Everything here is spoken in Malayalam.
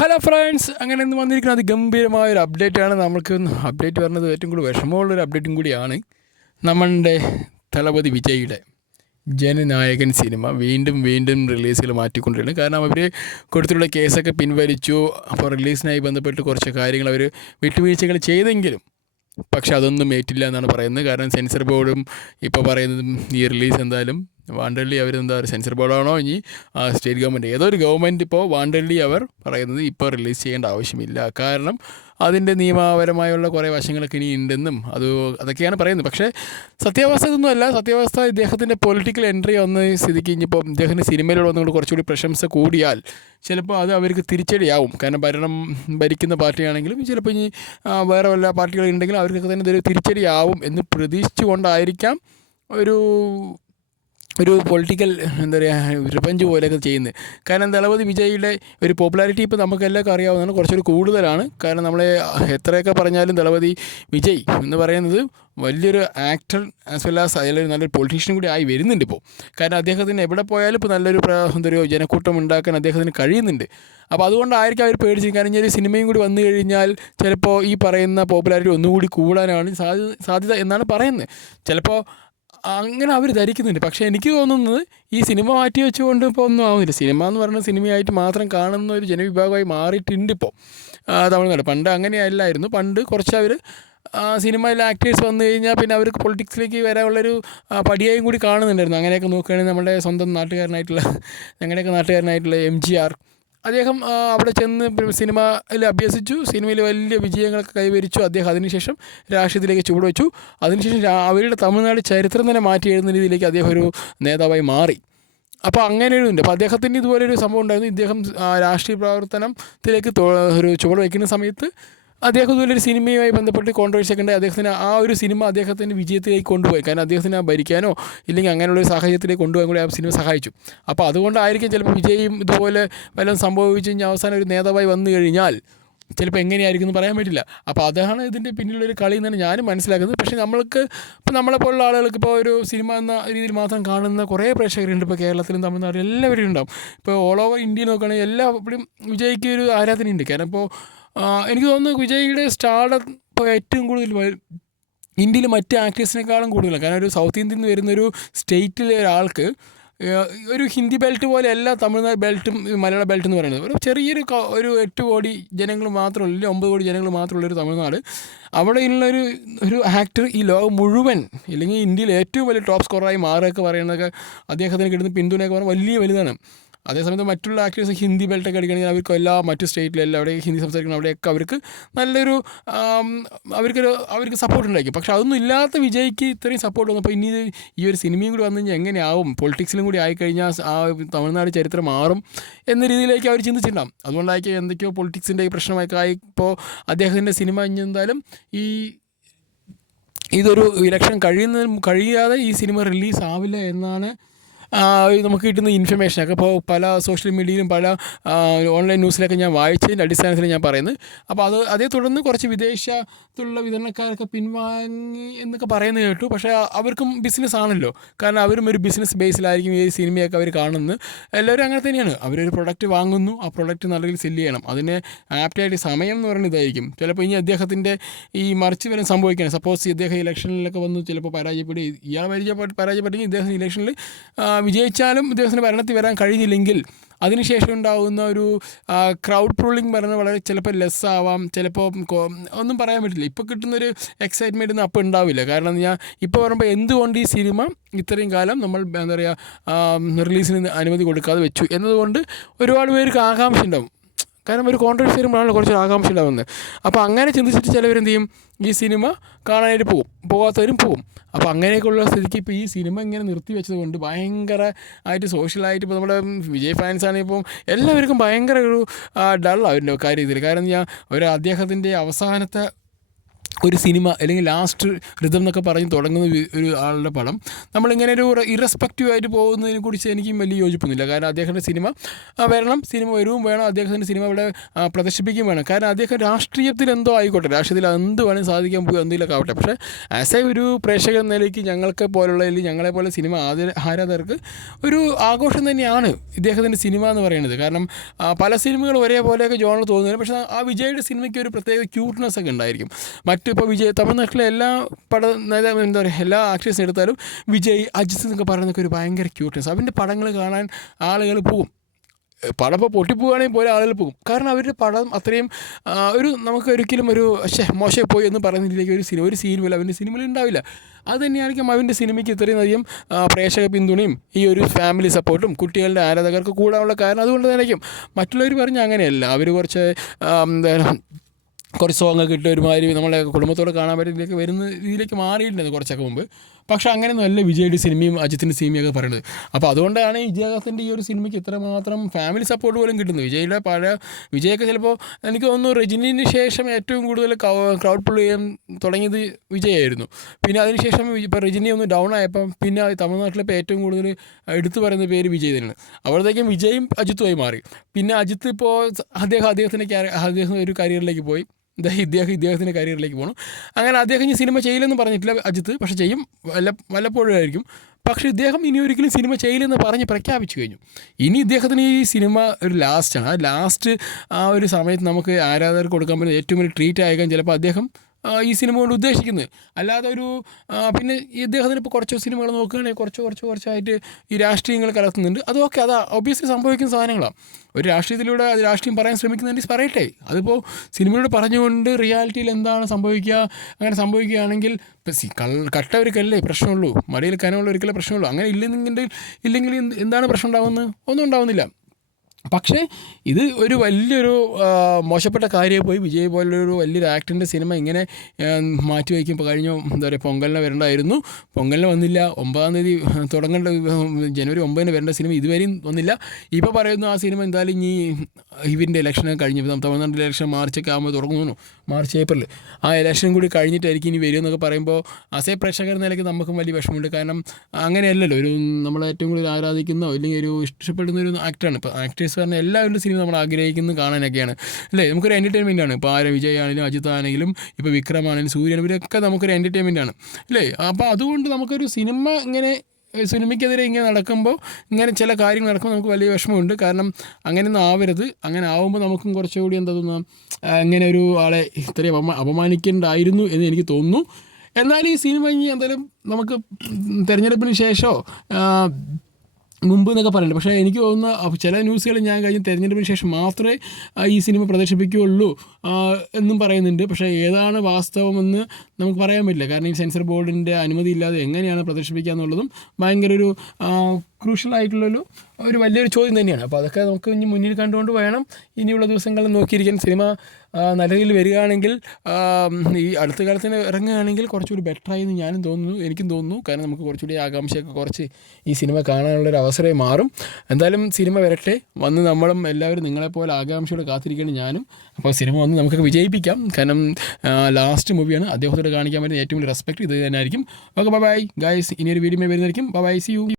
ഹലോ ഫ്രണ്ട്സ്, അങ്ങനെ ഇന്ന് വന്നിരിക്കുന്ന അതിഗംഭീരമായ ഒരു അപ്ഡേറ്റാണ്. നമുക്ക് അപ്ഡേറ്റ് വരുന്നത് ഏറ്റവും കൂടുതൽ വിഷമമുള്ളൊരു അപ്ഡേറ്റും കൂടിയാണ്. നമ്മളുടെ തളപതി വിജയുടെ ജനനായകൻ സിനിമ വീണ്ടും വീണ്ടും റിലീസുകൾ മാറ്റിക്കൊണ്ടിരിക്കുന്നത്. കാരണം അവർ കൊടുത്തിട്ടുള്ള കേസൊക്കെ പിൻവലിച്ചു. അപ്പോൾ റിലീസിനായി ബന്ധപ്പെട്ട് കുറച്ച് കാര്യങ്ങൾ അവർ വിട്ടുവീഴ്ചകൾ ചെയ്തെങ്കിലും പക്ഷെ അതൊന്നും ഏറ്റില്ല എന്നാണ് പറയുന്നത്. കാരണം സെൻസർ ബോർഡും ഇപ്പോൾ പറയുന്നതും ഈ റിലീസ് എന്തായാലും വാണ്ടള്ളി അവരെന്താ പറയുക, സെൻസർ ബോർഡാണോ ഇനി സ്റ്റേറ്റ് ഗവൺമെൻറ്, ഏതൊരു ഗവൺമെൻറ് ഇപ്പോൾ വാണ്ടള്ളി അവർ പറയുന്നത് ഇപ്പോൾ റിലീസ് ചെയ്യേണ്ട ആവശ്യമില്ല. കാരണം അതിൻ്റെ നിയമപരമായുള്ള കുറേ വശങ്ങളൊക്കെ ഇനി ഉണ്ടെന്നും അതൊക്കെയാണ് പറയുന്നത്. പക്ഷേ സത്യാവസ്ഥ ഇതൊന്നുമല്ല. സത്യാവസ്ഥ ഇദ്ദേഹത്തിൻ്റെ പൊളിറ്റിക്കൽ എൻട്രി വന്ന സ്ഥിതിക്ക് ഇനിയിപ്പോൾ ഇദ്ദേഹത്തിൻ്റെ സിനിമയിലൂടെ വന്നുകൊണ്ട് കുറച്ചുകൂടി പ്രശംസ കൂടിയാൽ ചിലപ്പോൾ അത് അവർക്ക് തിരിച്ചടിയാവും. കാരണം ഭരിക്കുന്ന പാർട്ടിയാണെങ്കിലും ചിലപ്പോൾ ഇനി വേറെ വല്ല പാർട്ടികളുണ്ടെങ്കിലും അവർക്കൊക്കെ തന്നെ ഇതൊരു തിരിച്ചടിയാവും എന്ന് പ്രതീക്ഷിച്ചുകൊണ്ടായിരിക്കാം ഒരു പൊളിറ്റിക്കൽ എന്താ പറയുക റിവഞ്ച് പോലെയൊക്കെ ചെയ്യുന്നത്. കാരണം തളപതി വിജയുടെ ഒരു പോപ്പുലാരിറ്റി ഇപ്പോൾ നമുക്കെല്ലാവർക്കും അറിയാവുന്നതാണ്, കുറച്ചൊരു കൂടുതലാണ്. കാരണം നമ്മളെ എത്രയൊക്കെ പറഞ്ഞാലും തളപതി വിജയ് എന്ന് പറയുന്നത് വലിയൊരു ആക്ടർ ആസ് വെൽ ആസ് അതിലൊരു നല്ലൊരു പൊളിറ്റീഷ്യൻ കൂടി ആയി വരുന്നുണ്ട് ഇപ്പോൾ. കാരണം അദ്ദേഹത്തിന് എവിടെ പോയാലും ഇപ്പോൾ നല്ലൊരു എന്തൊരു ജനക്കൂട്ടം ഉണ്ടാക്കാൻ അദ്ദേഹത്തിന് കഴിയുന്നുണ്ട്. അപ്പോൾ അതുകൊണ്ടായിരിക്കും അവർ പേടിച്ചത്. കാരണം ഒരു സിനിമയും കൂടി വന്നു കഴിഞ്ഞാൽ ചിലപ്പോൾ ഈ പറയുന്ന പോപ്പുലാരിറ്റി ഒന്നുകൂടി കൂടാനാണ് സാധ്യത എന്നാണ് പറയുന്നത്. ചിലപ്പോൾ അങ്ങനെ അവർ ധരിക്കുന്നുണ്ട്. പക്ഷേ എനിക്ക് തോന്നുന്നത് ഈ സിനിമ മാറ്റി വെച്ചുകൊണ്ട് ഇപ്പോൾ ഒന്നും ആവുന്നില്ല. സിനിമ എന്ന് പറയുന്നത് സിനിമയായിട്ട് മാത്രം കാണുന്ന ഒരു ജനവിഭാഗമായി മാറിയിട്ടുണ്ട് ഇപ്പോൾ തമിഴ്നാട്. പണ്ട് അങ്ങനെയല്ലായിരുന്നു. പണ്ട് കുറച്ച് അവർ സിനിമയിൽ ആക്ടേഴ്സ് വന്നു കഴിഞ്ഞാൽ പിന്നെ അവർക്ക് പൊളിറ്റിക്സിലേക്ക് വരാനുള്ളൊരു പടിയായും കൂടി കാണുന്നുണ്ടായിരുന്നു. അങ്ങനെയൊക്കെ നോക്കുകയാണെങ്കിൽ നമ്മുടെ സ്വന്തം ഞങ്ങളുടെയൊക്കെ നാട്ടുകാരനായിട്ടുള്ള MGR, അദ്ദേഹം അവിടെ ചെന്ന് സിനിമയിൽ അഭ്യസിച്ചു. സിനിമയിൽ വലിയ വിജയങ്ങളൊക്കെ കൈവരിച്ചു. അദ്ദേഹം അതിനുശേഷം രാഷ്ട്രീയത്തിലേക്ക് ചുവടുവെച്ചു. അതിനുശേഷം അവരുടെ തമിഴ്നാട് ചരിത്രം തന്നെ മാറ്റി എഴുതുന്ന രീതിയിലേക്ക് അദ്ദേഹം ഒരു നേതാവായി മാറി. അപ്പോൾ അങ്ങനെ ഒരു ഉണ്ട്. അപ്പോൾ അദ്ദേഹത്തിൻ്റെ ഇതുപോലൊരു സംഭവം ഉണ്ടായിരുന്നു. ഇദ്ദേഹം രാഷ്ട്രീയ പ്രവർത്തനത്തിലേക്ക് ഒരു ചുവട് വയ്ക്കുന്ന സമയത്ത് അദ്ദേഹം ഇതുപോലൊരു സിനിമയുമായി ബന്ധപ്പെട്ട് കോൺട്രവേഴ്സിയൊക്കെ ഉണ്ടായി. അദ്ദേഹത്തിന് ആ ഒരു സിനിമ അദ്ദേഹത്തിൻ്റെ വിജയത്തിലേക്ക് കൊണ്ടുപോയി. കാരണം അദ്ദേഹത്തിന് ഭരിക്കാനോ ഇല്ലെങ്കിൽ അങ്ങനെയുള്ളൊരു സാഹചര്യത്തിലേക്ക് കൊണ്ടുപോകാൻ കൂടി ആ സിനിമ സഹായിച്ചു. അപ്പോൾ അതുകൊണ്ടായിരിക്കും ചിലപ്പോൾ വിജയും ഇതുപോലെ വല്ലതും സംഭവിച്ചു കഴിഞ്ഞാൽ അവസാനം ഒരു നേതാവായി വന്നു കഴിഞ്ഞാൽ ചിലപ്പോൾ എങ്ങനെയായിരിക്കും എന്ന് പറയാൻ പറ്റില്ല. അപ്പോൾ അതാണ് ഇതിൻ്റെ പിന്നിലൊരു കളി എന്നാണ് ഞാനും മനസ്സിലാക്കുന്നത്. പക്ഷേ ഇപ്പോൾ നമ്മളെപ്പോലുള്ള ആളുകൾക്ക് ഇപ്പോൾ ഒരു സിനിമ എന്ന രീതിയിൽ മാത്രം കാണുന്ന കുറേ പ്രേക്ഷകരുണ്ട്. ഇപ്പോൾ കേരളത്തിലും തമിഴ്നാട്ടിലും എല്ലാവരും ഉണ്ടാവും. ഇപ്പോൾ ഓൾ ഓവർ ഇന്ത്യ നോക്കുകയാണെങ്കിൽ എല്ലാവരും വിജയ്ക്ക് ഒരു ആരാധനയുണ്ട്. കാരണം ഇപ്പോൾ എനിക്ക് തോന്നുന്നു വിജയുടെ സ്റ്റാർഡം ഇപ്പോൾ ഏറ്റവും കൂടുതൽ ഇന്ത്യയിൽ മറ്റ് ആക്ടേഴ്സിനേക്കാളും കൂടുതലാണ്. കാരണം ഒരു സൗത്ത് ഇന്ത്യയിൽ നിന്ന് വരുന്നൊരു സ്റ്റേറ്റിലെ ഒരാൾക്ക് ഒരു ഹിന്ദി ബെൽറ്റ് പോലെ അല്ല തമിഴ്നാട് ബെൽറ്റും മലയാള ബെൽറ്റ് എന്ന് പറയുന്നത്. ഒരു ചെറിയൊരു 8 കോടി ജനങ്ങൾ മാത്രമല്ല, 9 കോടി ജനങ്ങൾ മാത്രമുള്ളൊരു തമിഴ്നാട്. അവിടെയുള്ളൊരു ആക്ടർ ഈ ലോകം മുഴുവൻ അല്ലെങ്കിൽ ഇന്ത്യയിൽ ഏറ്റവും വലിയ ടോപ്പ് സ്കോറായി മാറുകയൊക്കെ പറയുന്നതൊക്കെ അദ്ദേഹത്തിന് കിട്ടുന്ന പിന്തുണയൊക്കെ പറഞ്ഞാൽ വലുതാണ്. അതേസമയത്ത് മറ്റുള്ള ആക്ടേഴ്സ് ഹിന്ദി ബെൽറ്റൊക്കെ അടിക്കുകയാണെങ്കിൽ അവർക്ക് മറ്റു സ്റ്റേറ്റിലെല്ലാം അവിടെ ഹിന്ദി സംസാരിക്കണം, അവിടെയൊക്കെ അവർക്ക് നല്ലൊരു അവർക്ക് സപ്പോർട്ട് ഉണ്ടായിരിക്കും. പക്ഷേ അതൊന്നും ഇല്ലാത്ത വിജയ്ക്ക് ഇത്രയും സപ്പോർട്ട് വന്നപ്പോൾ ഇനി ഈ ഒരു സിനിമയും കൂടി വന്നു കഴിഞ്ഞാൽ എങ്ങനെയാവും, പൊളിറ്റിക്സിലും കൂടി ആയിക്കഴിഞ്ഞാൽ ആ തമിഴ്നാട് ചരിത്രം മാറും എന്ന രീതിയിലേക്ക് അവർ ചിന്തിച്ചിട്ടുണ്ടാകും. അതുകൊണ്ടായിരിക്കും എന്തൊക്കെയോ പൊളിറ്റിക്സിൻ്റെ ഈ പ്രശ്നമൊക്കെ ഇപ്പോൾ അദ്ദേഹത്തിൻ്റെ സിനിമ ഇനി എന്തായാലും ഇതൊരു ഇലക്ഷൻ കഴിയാതെ ഈ സിനിമ റിലീസ് ആവില്ല എന്നാണ് നമുക്ക് കിട്ടുന്ന ഇൻഫർമേഷനൊക്കെ. ഇപ്പോൾ പല സോഷ്യൽ മീഡിയയിലും പല ഓൺലൈൻ ന്യൂസിലൊക്കെ ഞാൻ വായിച്ചതിൻ്റെ അടിസ്ഥാനത്തിൽ ഞാൻ പറയുന്നത്. അപ്പോൾ അതേ തുടർന്ന് കുറച്ച് വിദേശത്തുള്ള വിതരണക്കാരൊക്കെ പിൻവാങ്ങി എന്നൊക്കെ പറയുന്നത് കേട്ടു. പക്ഷേ അവർക്കും ബിസിനസ് ആണല്ലോ. കാരണം അവരും ഒരു ബിസിനസ് ബേസിലായിരിക്കും ഈ സിനിമയൊക്കെ അവർ കാണുന്നത്. എല്ലാവരും അങ്ങനെ തന്നെയാണ്. അവരൊരു പ്രൊഡക്റ്റ് വാങ്ങുന്നു, ആ പ്രൊഡക്റ്റ് നല്ല രീതിയിൽ സെല്ല് ചെയ്യണം. അതിന് ആപ്റ്റായിട്ട് സമയം എന്ന് പറയുന്നത് ഇതായിരിക്കും. ചിലപ്പോൾ ഇനി അദ്ദേഹത്തിൻ്റെ ഈ മറിച്ച് വരെ സംഭവിക്കുകയാണ്. സപ്പോസ് ഇദ്ദേഹം ഇലക്ഷനിലൊക്കെ വന്നു ചിലപ്പോൾ പരാജയപ്പെടുകയും ഇയാൾ പരാജയപ്പെട്ടെങ്കിൽ ഇദ്ദേഹം ഇലക്ഷനിൽ വിജയിച്ചാലും ഇദ്ദേഹത്തിന് ഭരണത്തിൽ വരാൻ കഴിഞ്ഞില്ലെങ്കിൽ അതിനുശേഷം ഉണ്ടാകുന്ന ഒരു ക്രൗഡ് പുള്ളിങ് പറയുന്നത് വളരെ ചിലപ്പോൾ ലെസ്സാവാം, ചിലപ്പോൾ ഒന്നും പറയാൻ പറ്റില്ല. ഇപ്പോൾ കിട്ടുന്നൊരു എക്സൈറ്റ്മെൻറ്റ് ഒന്നും അപ്പോൾ ഉണ്ടാവില്ല. കാരണം ഇപ്പോൾ പറയുമ്പോൾ എന്തുകൊണ്ട് ഈ സിനിമ ഇത്രയും കാലം നമ്മൾ എന്താ പറയുക റിലീസിന് അനുമതി കൊടുക്കാതെ വെച്ചു എന്നതുകൊണ്ട് ഒരുപാട് പേർക്ക് ആകാംക്ഷ ഉണ്ടാവും. കാരണം ഒരു കോൺട്രവേഴ്സി വരുമ്പോഴാണല്ലോ കുറച്ചൊരു ആകാംക്ഷ ഉണ്ടാകുന്നത്. അപ്പോൾ അങ്ങനെ ചിന്തിച്ചിട്ട് ചിലവരെന്ത് ചെയ്യും, ഈ സിനിമ കാണാനായിട്ട് പോകാത്തവരും പോകും. അപ്പോൾ അങ്ങനെയൊക്കെയുള്ള സ്ഥിതിക്ക് ഇപ്പോൾ ഈ സിനിമ ഇങ്ങനെ നിർത്തി വെച്ചത് കൊണ്ട് ഭയങ്കര ആയിട്ട് സോഷ്യലായിട്ട് ഇപ്പോൾ നമ്മുടെ വിജയ് ഫാൻസാണെങ്കിൽ ഇപ്പം എല്ലാവർക്കും ഭയങ്കര ഒരു ഡള്ളാണ് അവരുടെ കാര്യത്തിൽ. കാരണം അദ്ദേഹത്തിൻ്റെ അവസാനത്തെ ഒരു സിനിമ അല്ലെങ്കിൽ ലാസ്റ്റ് റിതം എന്നൊക്കെ പറഞ്ഞ് തുടങ്ങുന്ന ഒരു ആളുടെ പടം നമ്മളിങ്ങനെ ഒരു ഇറസ്പെക്റ്റീവായിട്ട് പോകുന്നതിനെ കുറിച്ച് എനിക്കും വലിയ യോജിപ്പൊന്നുമില്ല. കാരണം അദ്ദേഹത്തിൻ്റെ സിനിമ വരണം, സിനിമ വരുവും വേണം, അദ്ദേഹത്തിൻ്റെ സിനിമ ഇവിടെ പ്രദർശിപ്പിക്കുകയും വേണം. കാരണം അദ്ദേഹം രാഷ്ട്രീയത്തിൽ എന്തോ ആയിക്കോട്ടെ, രാഷ്ട്രീയത്തിൽ എന്ത് വേണമെങ്കിൽ സാധിക്കാൻ പോകും, എന്തെങ്കിലുമൊക്കെ ആവട്ടെ. പക്ഷേ ആസ് എ ഒരു പ്രേക്ഷകൻ എന്ന നിലയ്ക്ക് ഞങ്ങൾക്ക് പോലുള്ള അല്ലെങ്കിൽ ഞങ്ങളെപ്പോലെ സിനിമ ആരാധകർക്ക് ഒരു ആഘോഷം തന്നെയാണ് ഇദ്ദേഹത്തിൻ്റെ സിനിമ എന്ന് പറയുന്നത്. കാരണം പല സിനിമകൾ ഒരേപോലെയൊക്കെ ജോണർ തോന്നുന്നില്ല, പക്ഷേ ആ വിജയുടെ സിനിമയ്ക്ക് ഒരു പ്രത്യേക ക്യൂട്ട്നെസ് ഒക്കെ ഉണ്ടായിരിക്കും. ഇപ്പോൾ തമിഴ്നാട്ടിലെ എല്ലാ എന്താ പറയുക, എല്ലാ ആക്ടേഴ്സിനെ എടുത്താലും വിജയ്, അജിത്ത് എന്നൊക്കെ പറയുന്നതൊക്കെ ഒരു ഭയങ്കര ക്യൂട്ട്നെസ്. അവൻ്റെ പടങ്ങൾ കാണാൻ ആളുകൾ പോകും. പടം ഇപ്പോൾ പൊട്ടിപ്പോവുകയാണെങ്കിൽ പോലെ ആളുകൾ പോകും. കാരണം അവരുടെ പടം അത്രയും ഒരു നമുക്ക് ഒരിക്കലും ഒരു മോശം പോയി എന്ന് പറയുന്നതിലേക്ക് ഒരു സീനുമില്ല അവൻ്റെ സിനിമയിൽ ഉണ്ടാവില്ല. അത് തന്നെയായിരിക്കും അവൻ്റെ സിനിമയ്ക്ക് ഇത്രയും അധികം പ്രേക്ഷക പിന്തുണയും ഈ ഒരു ഫാമിലി സപ്പോർട്ടും കുട്ടികളുടെ ആരാധകർക്ക് കൂടാനുള്ള കാരണം അതുകൊണ്ട് തന്നെയായിരിക്കും. മറ്റുള്ളവർ പറഞ്ഞാൽ അങ്ങനെയല്ല, അവർ കുറച്ച് കുറച്ച് സോങ്ങൊക്കെ ഇട്ട് ഒരുമാതിരി നമ്മളെ കുടുംബത്തോടെ കാണാൻ പറ്റുന്നതിലേക്ക് വരുന്ന രീതിയിലേക്ക് മാറിയിട്ടുണ്ട് കുറച്ചൊക്കെ മുമ്പ്. പക്ഷേ അങ്ങനെയൊന്നുമല്ല വിജയുടെ സിനിമയും അജിത്തിൻ്റെ സിനിമയൊക്കെ പറയുന്നത്. അപ്പോൾ അതുകൊണ്ടാണ് വിജയകാന്തിൻ്റെ ഈ ഒരു സിനിമയ്ക്ക് ഇത്രമാത്രം ഫാമിലി സപ്പോർട്ട് പോലും കിട്ടുന്നത്. വിജയൊക്കെ ചിലപ്പോൾ എനിക്ക് തോന്നുന്നു രജനീന് ശേഷം ഏറ്റവും കൂടുതൽ ക്രൗഡ് പുൾ ചെയ്യാൻ തുടങ്ങിയത് വിജയായിരുന്നു. പിന്നെ അതിനുശേഷം ഇപ്പോൾ രജനി ഒന്ന് ഡൗൺ ആയപ്പം പിന്നെ തമിഴ്നാട്ടിലിപ്പോൾ ഏറ്റവും കൂടുതൽ എടുത്തു പറയുന്ന പേര് വിജയ് തന്നെയാണ്. അവിടത്തേക്കും വിജയും അജിത്തുമായി മാറി. പിന്നെ അജിത്ത് ഇപ്പോൾ അദ്ദേഹം ഒരു കരിയറിലേക്ക് പോയി, ഇദ്ദേഹത്തിൻ്റെ കരിയറിലേക്ക് പോകണം. അങ്ങനെ അദ്ദേഹം ഇനി സിനിമ ചെയ്യില്ലെന്ന് പറഞ്ഞിട്ടില്ല അജിത്ത്, പക്ഷേ ചെയ്യും, വല്ലപ്പോഴും ആയിരിക്കും. പക്ഷേ ഇദ്ദേഹം ഇനി ഒരിക്കലും സിനിമ ചെയ്യില്ലെന്ന് പറഞ്ഞ് പ്രഖ്യാപിച്ചു കഴിഞ്ഞു. ഇനി ഇദ്ദേഹത്തിന് ഈ സിനിമ ഒരു ലാസ്റ്റാണ്. ആ ഒരു സമയത്ത് നമുക്ക് ആരാധകർക്ക് കൊടുക്കാൻ പറ്റുന്ന ഏറ്റവും വലിയ ട്രീറ്റ് ആയേക്കാൻ ചിലപ്പോൾ അദ്ദേഹം ഈ സിനിമ കൊണ്ട് ഉദ്ദേശിക്കുന്നത്. അല്ലാതെ ഒരു പിന്നെ ഈ ഇദ്ദേഹത്തിന് ഇപ്പോൾ കുറച്ച് സിനിമകൾ നോക്കുകയാണെങ്കിൽ കുറച്ചായിട്ട് ഈ രാഷ്ട്രീയങ്ങൾ കലർത്തുന്നുണ്ട്. അതൊക്കെ ഒബ്വിയസ്ലി സംഭവിക്കുന്ന സാധനങ്ങളാണ്. ഒരു രാഷ്ട്രീയത്തിലൂടെ അത് രാഷ്ട്രീയം പറയാൻ ശ്രമിക്കുന്നുണ്ടെങ്കിൽ പറയട്ടെ. അതിപ്പോൾ സിനിമയിലൂടെ പറഞ്ഞുകൊണ്ട് റിയാലിറ്റിയിൽ എന്താണ് സംഭവിക്കുക, അങ്ങനെ സംഭവിക്കുകയാണെങ്കിൽ കട്ട ഒരിക്കലല്ലേ പ്രശ്നമുള്ളൂ, മടിയിൽ കനമുള്ള ഒരിക്കലേ പ്രശ്നമുള്ളൂ. അങ്ങനെ ഇല്ലെങ്കിൽ എന്താണ് പ്രശ്നം ഉണ്ടാകുന്നത്? ഒന്നും ഉണ്ടാവുന്നില്ല. പക്ഷേ ഇത് ഒരു വലിയൊരു മോശപ്പെട്ട കാര്യമായി പോയി. വിജയ് പോലുള്ളൊരു വലിയൊരു ആക്ടറിൻ്റെ സിനിമ ഇങ്ങനെ മാറ്റി വയ്ക്കും. കഴിഞ്ഞ പൊങ്കലിന് വരേണ്ടായിരുന്നു, പൊങ്കലിന് വന്നില്ല. 9-ാം തീയതി തുടങ്ങേണ്ട ജനുവരി 9-ന് വരേണ്ട സിനിമ ഇതുവരെയും വന്നില്ല. ഇപ്പോൾ പറയുന്നു ആ സിനിമ എന്തായാലും ഇനി ഇവൻ്റെ ഇലക്ഷൻ കഴിഞ്ഞ് തമിഴ്നാട്ടിലെ ഇലക്ഷൻ മാർച്ചൊക്കെ ആകുമ്പോൾ തുടങ്ങുന്നു, മാർച്ച് ഏപ്രിൽ ആ ഇലക്ഷൻ കൂടി കഴിഞ്ഞിട്ടായിരിക്കും ഇനി വരുമെന്നൊക്കെ പറയുമ്പോൾ അസേ പ്രേക്ഷകർ നിലയ്ക്ക് നമുക്കും വലിയ വിഷമമുണ്ട്. കാരണം അങ്ങനെയല്ലല്ലോ ഒരു നമ്മളെ ഏറ്റവും കൂടുതൽ ആരാധിക്കുന്നോ ഇല്ലെങ്കിൽ ഒരു ഇഷ്ടപ്പെടുന്ന ഒരു ആക്ടറാണ്. ഇപ്പോൾ ആക്ടേഴ്സ് പറഞ്ഞാൽ എല്ലാവരുടെ സിനിമ നമ്മൾ ആഗ്രഹിക്കുന്നത് കാണാനൊക്കെയാണ് അല്ലേ, നമുക്കൊരു എൻ്റർടൈൻമെൻറ്റാണ്. ഇപ്പോൾ വിജയ് ആണെങ്കിലും അജിത്ത് ആണെങ്കിലും ഇപ്പോൾ വിക്രം ആണെങ്കിലും സൂര്യൻ, ഇവരൊക്കെ നമുക്കൊരു എൻ്റർടൈൻമെൻറ്റാണ് അല്ലേ. അപ്പോൾ അതുകൊണ്ട് നമുക്കൊരു സിനിമയ്ക്കെതിരെ ഇങ്ങനെ നടക്കുമ്പോൾ ഇങ്ങനെ ചില കാര്യങ്ങൾ നടക്കുമ്പോൾ നമുക്ക് വലിയ വിഷമമുണ്ട്. കാരണം അങ്ങനെയൊന്നും ആവരുത്. അങ്ങനെ ആവുമ്പോൾ നമുക്കും കുറച്ചുകൂടി എന്താ തോന്നുക, ഇങ്ങനെ ഒരു ആളെ ഇത്രയും അപമാനിക്കേണ്ടായിരുന്നു എന്ന് എനിക്ക് തോന്നുന്നു. എന്നാൽ ഈ സിനിമ ഇനി എന്തായാലും നമുക്ക് തിരഞ്ഞെടുപ്പിന് ശേഷമോ മുമ്പ് എന്നൊക്കെ പറയുന്നത്. പക്ഷേ എനിക്ക് തോന്നുന്ന ചില ന്യൂസുകൾ ഞാൻ കഴിഞ്ഞ് തിരഞ്ഞെടുപ്പിന് ശേഷം മാത്രമേ ഈ സിനിമ പ്രദർശിപ്പിക്കുകയുള്ളൂ എന്നും പറയുന്നുണ്ട്. പക്ഷേ ഏതാണ് വാസ്തവമെന്ന് നമുക്ക് പറയാൻ പറ്റില്ല. കാരണം ഈ സെൻസർ ബോർഡിൻ്റെ അനുമതി ഇല്ലാതെ എങ്ങനെയാണ് പ്രദർശിപ്പിക്കുക എന്നുള്ളതും ഭയങ്കര ഒരു ക്രൂഷ്യലായിട്ടുള്ളൊരു വലിയൊരു ചോദ്യം തന്നെയാണ്. അപ്പോൾ അതൊക്കെ നമുക്ക് ഇനി മുന്നിൽ കണ്ടുകൊണ്ട് വേണം ഇനിയുള്ള ദിവസങ്ങളിൽ നോക്കിയിരിക്കാൻ. സിനിമ നല്ല രീതിയിൽ വരികയാണെങ്കിൽ ഈ അടുത്ത കാലത്തിന് ഇറങ്ങുകയാണെങ്കിൽ കുറച്ചുകൂടി ബെറ്ററായി എന്ന് എനിക്കും തോന്നുന്നു. കാരണം നമുക്ക് കുറച്ചുകൂടി ആകാംക്ഷയൊക്കെ കുറച്ച് ഈ സിനിമ കാണാനുള്ളൊരു അവസരമായി മാറും. എന്തായാലും സിനിമ വരട്ടെ, വന്ന് നമ്മളും എല്ലാവരും നിങ്ങളെപ്പോലെ ആകാംക്ഷയോടെ കാത്തിരിക്കുകയാണ് ഞാനും. അപ്പോൾ സിനിമ വന്ന് നമുക്കൊക്കെ വിജയിപ്പിക്കാം. കാരണം ലാസ്റ്റ് മൂവിയാണ്, അദ്ദേഹത്തോട് കാണിക്കാൻ പറ്റുന്ന ഏറ്റവും വലിയ റെസ്പെക്ട് ഇത് തന്നെ ആയിരിക്കും. Okay, bye guys. ഇനിയൊരു വീഡിയോ വരുന്നതായിരിക്കും. Bye, see U.